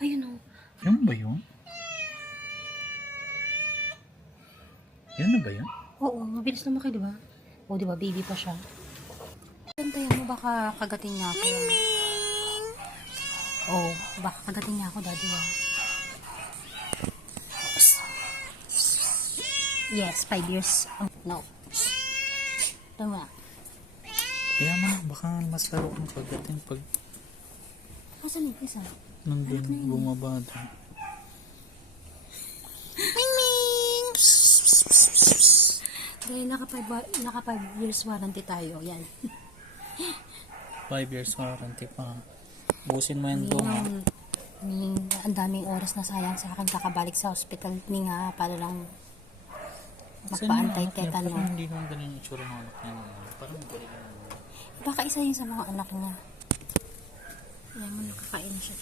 Ayun o. Yan ba yun? Yan na ba yun? Oo, mabilis lumaki, di ba? O, di ba, baby pa siya. Tantayan mo, baka kagatin niya ako. Ming! Oo, baka kagatin niya ako, daddy. Yes, 5 years. No. Tama. Kaya mo na, baka mas laro kang kagatin pag Asan yung isa? nandun bumaba doon. Ming Ming! Dahil naka 5 years warranty tayo. Yan. 5 years warranty pa. Busin mo yan doon. Ang daming oras na sayang sa akin kakabalik sa hospital ni nga para lang magpaantay tetanus. Parang hindi naman ganun yung itsura ng anak niya naman. Parang galing naman. Baka isa yun sa mga anak niya. Alam mo, nakakain na siya.